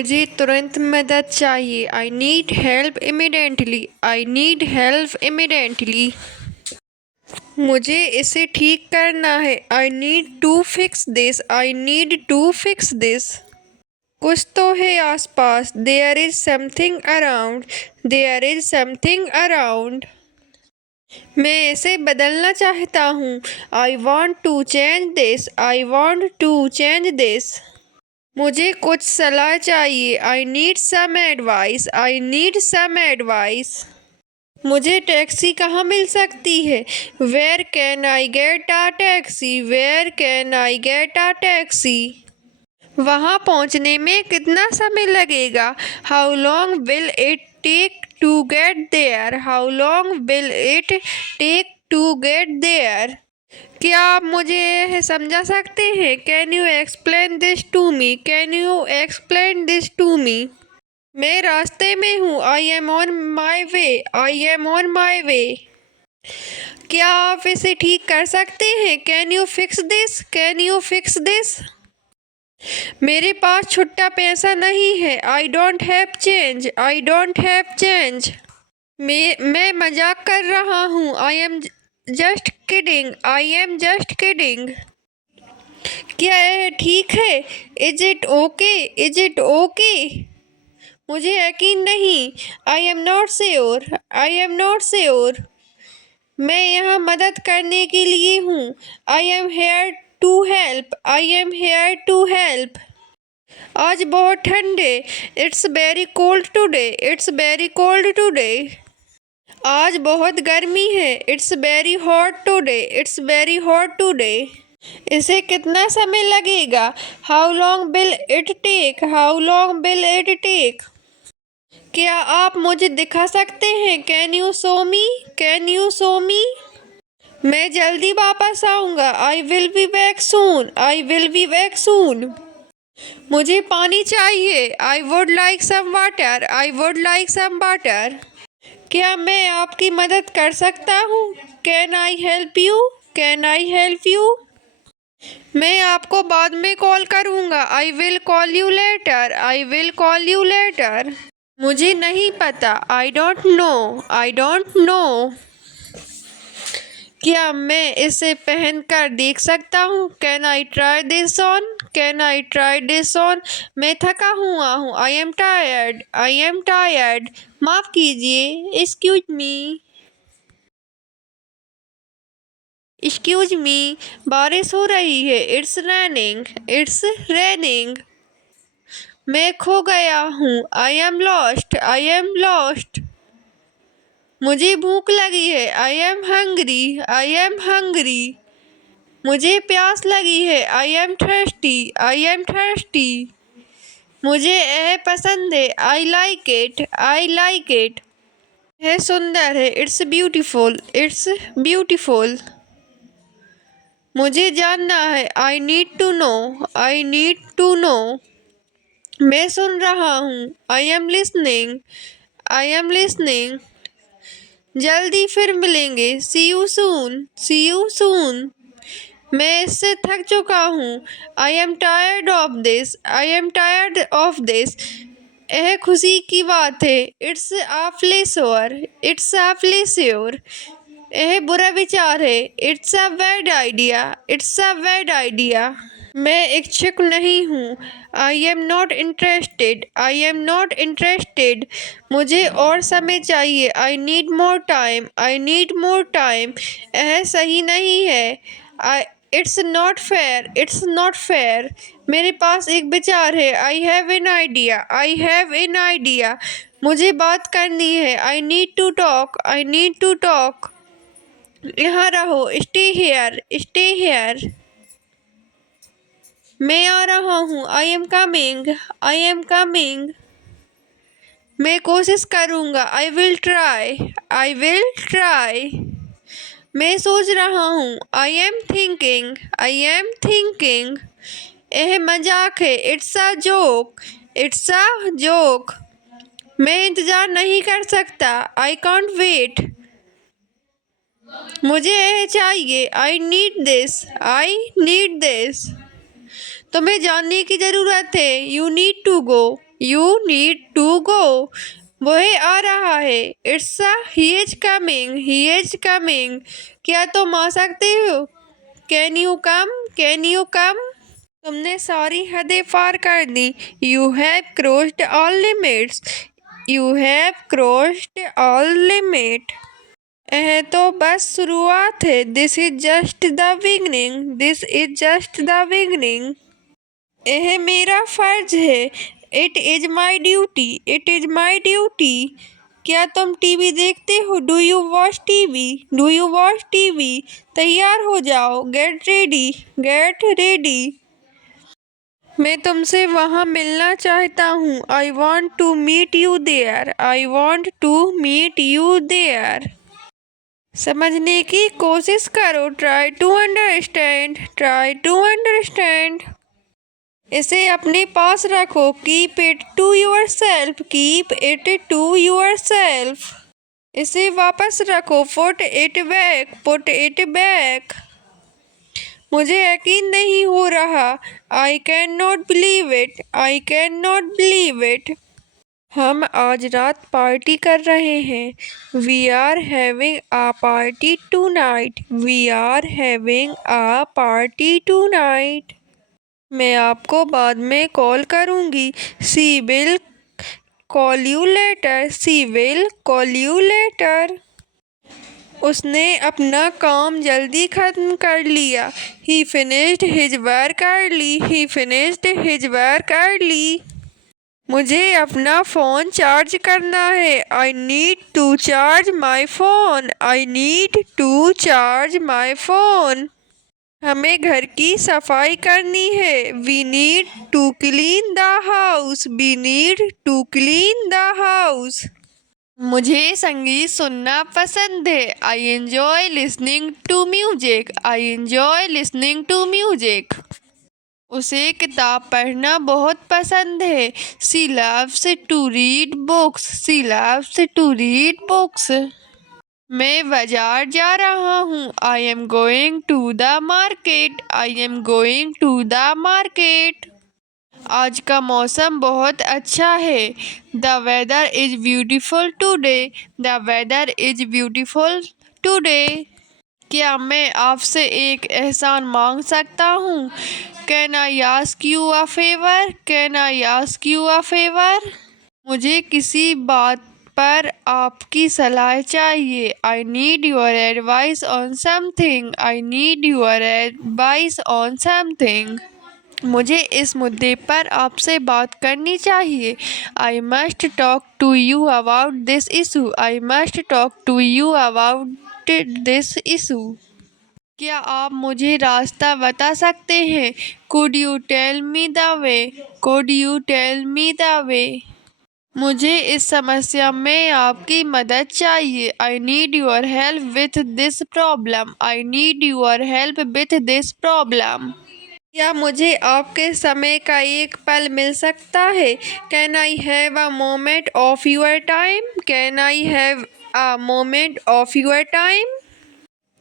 मुझे तुरंत मदद चाहिए। I need help immediately. I need help immediately. मुझे इसे ठीक करना है। I need to fix this. I need to fix this. कुछ तो है आसपास। There is something around. There is something around. मैं इसे बदलना चाहता हूँ। I want to change this. I want to change this. मुझे कुछ सलाह चाहिए। I need some advice. I need some advice. मुझे टैक्सी कहाँ मिल सकती है? Where can I get a taxi? Where can I get a taxi? वहाँ पहुँचने में कितना समय लगेगा? How long will it take to get there? How long will it take to get there? क्या आप मुझे यह समझा सकते हैं? Can you explain this to me? Can you explain this to me? मैं रास्ते में हूँ। I am on my way. I am on my way. क्या आप इसे ठीक कर सकते हैं? Can you fix this? Can you fix this? मेरे पास छुट्टा पैसा नहीं है। I don't have change. I don't have change. मैं मजाक कर रहा हूँ। I am just kidding. I am just kidding. क्या यह ठीक है? Is it okay? Is it okay? मुझे यकीन नहीं। आई am not sure. I am not sure. मैं यहाँ मदद करने के लिए हूँ। I am here to help. I am here to help. आज बहुत ठंड है। It's very cold today. It's very cold today. आज बहुत गर्मी है। It's very hot today. It's very hot today. इसे कितना समय लगेगा? How long will it take? How long will it take? क्या आप मुझे दिखा सकते हैं? Can you show me? Can you show me? मैं जल्दी वापस आऊँगा। I will be back soon. I will be back soon. मुझे पानी चाहिए। I would like some water. I would like some water. क्या मैं आपकी मदद कर सकता हूँ? Can I help you? Can I help you? मैं आपको बाद में कॉल करूँगा। I will call you later. I will call you later. मुझे नहीं पता। I don't know. I don't know. क्या मैं इसे पहन कर देख सकता हूँ? Can I try this on? Can I try this on? मैं थका हुआ हूँ। I am tired. I am tired. माफ़ कीजिए। Excuse me. Excuse me. बारिश हो रही है। It's raining. It's raining. मैं खो गया हूँ। I am lost. I am lost. मुझे भूख लगी है। I am hungry. I am hungry. मुझे प्यास लगी है। I am thirsty. I am thirsty. मुझे यह पसंद है। I like it. I like it. यह सुंदर है। It's beautiful. It's beautiful. मुझे जानना है। I need to know. I need to know. मैं सुन रहा हूँ। I am listening. I am listening. जल्दी फिर मिलेंगे। See you soon. See you soon. मैं इससे थक चुका हूँ। I am tired of this. I am tired of this. यह खुशी की बात है। It's awfully sure. It's awfully sure. यह बुरा विचार है। It's a bad idea. It's a bad idea. मैं इच्छुक नहीं हूँ। I am not interested. I am not interested. मुझे और समय चाहिए। I need more time. I need more time. यह सही नहीं है। I it's not fair. It's not fair. मेरे पास एक विचार है। I have an idea. I have an idea. मुझे बात करनी है। I need to talk. I need to talk. यहाँ रहो। Stay here. Stay here. मैं आ रहा हूँ। I am coming. I am coming. मैं कोशिश करूँगा। I will try. I will try. मैं सोच रहा हूँ। I am thinking. I am thinking. यह मजाक है। It's a joke. It's a joke. मैं इंतज़ार नहीं कर सकता। I can't wait. मुझे यह चाहिए। I need this. I need this. तुम्हें जानने की ज़रूरत है। You need to go. You need to go. वह आ रहा है। He is coming. क्या तुम आ सकते हो? Can you come? तुमने सारी हदें पार कर दी। You have crossed all limit. यह तो बस शुरुआत है। This is just the beginning. यह मेरा फर्ज है। It is my duty. क्या तुम टीवी देखते हो? Do you watch TV? तैयार हो जाओ। Get ready. मैं तुमसे वहाँ मिलना चाहता हूँ। I want to meet you there. समझने की कोशिश करो। Try to understand. इसे अपने पास रखो। Keep it to yourself. इसे वापस रखो। Put it back. मुझे यकीन नहीं हो रहा। I can not believe it. हम आज रात पार्टी कर रहे हैं। We are having a party tonight. मैं आपको बाद में कॉल करूँगी। She will call you later. उसने अपना काम जल्दी खत्म कर लिया। He finished his work early. मुझे अपना फ़ोन चार्ज करना है। I need to charge my phone. हमें घर की सफाई करनी है। We need to clean the house. मुझे संगीत सुनना पसंद है। I enjoy listening to music. उसे किताब पढ़ना बहुत पसंद है। She loves to read books. मैं बाजार जा रहा हूँ। I am going to the market. आज का मौसम बहुत अच्छा है। The weather is beautiful today. क्या मैं आपसे एक एहसान मांग सकता हूँ? Can I ask you a favour? मुझे किसी बात पर आपकी सलाह चाहिए। I need your advice on something. मुझे इस मुद्दे पर आपसे बात करनी चाहिए। I must talk to you about this issue. क्या आप मुझे रास्ता बता सकते हैं? Could you tell me the way? मुझे इस समस्या में आपकी मदद चाहिए। I need your help with this problem. क्या मुझे आपके समय का एक पल मिल सकता है? Can I have a moment of your time?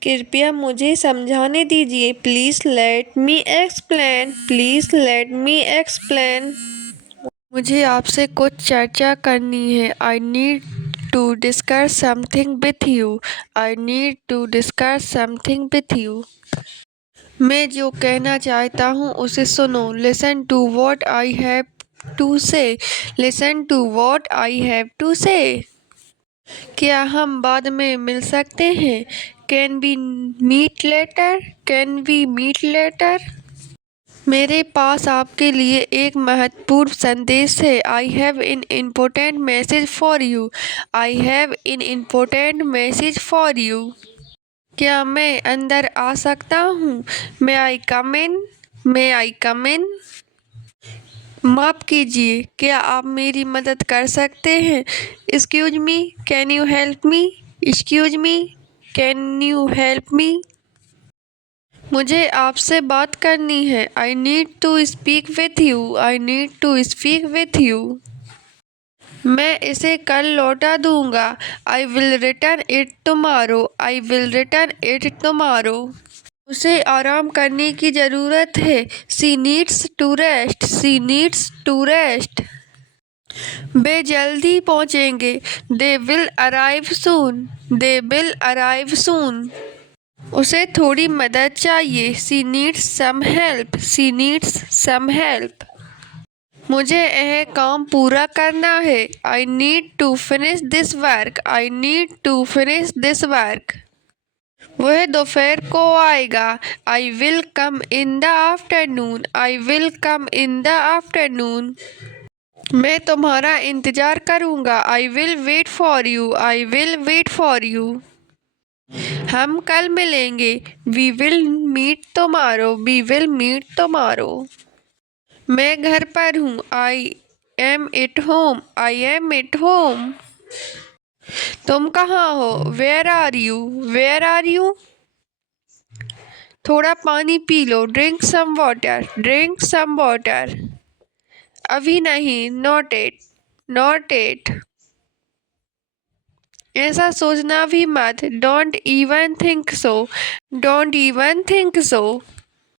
कृपया मुझे समझाने दीजिए। Please let me explain. मुझे आपसे कुछ चर्चा करनी है। I need to discuss something with you. मैं जो कहना चाहता हूँ उसे सुनो। Listen to what I have to say. क्या हम बाद में मिल सकते हैं? Can we meet later? मेरे पास आपके लिए एक महत्वपूर्ण संदेश है। I have an important message for you. क्या मैं अंदर आ सकता हूँ? मे आई कम इन? माफ़ कीजिए, क्या आप मेरी मदद कर सकते हैं? Excuse me, can you help me? मुझे आपसे बात करनी है। I need to speak with you. मैं इसे कल लौटा दूंगा। I will return it tomorrow. उसे आराम करने की ज़रूरत है। She needs to rest. वे जल्दी पहुँचेंगे। They will arrive soon. They will arrive soon. उसे थोड़ी मदद चाहिए। She needs some help. She needs some help. मुझे यह काम पूरा करना है। I need to finish this work. I need to finish this work. वह दोपहर को आएगा। I will come in the afternoon. I will come in the afternoon. मैं तुम्हारा इंतजार करूंगा। I will wait for you. I will wait for you. हम कल मिलेंगे। We will meet tomorrow. We will meet tomorrow. मैं घर पर हूँ। I am at home. I am at home. तुम कहाँ हो? Where are you? Where are you? थोड़ा पानी पी लो। Drink some water. Drink some water. अभी नहीं। Not at. Not at. ऐसा सोचना भी मत। Don't even think so. Don't even think so.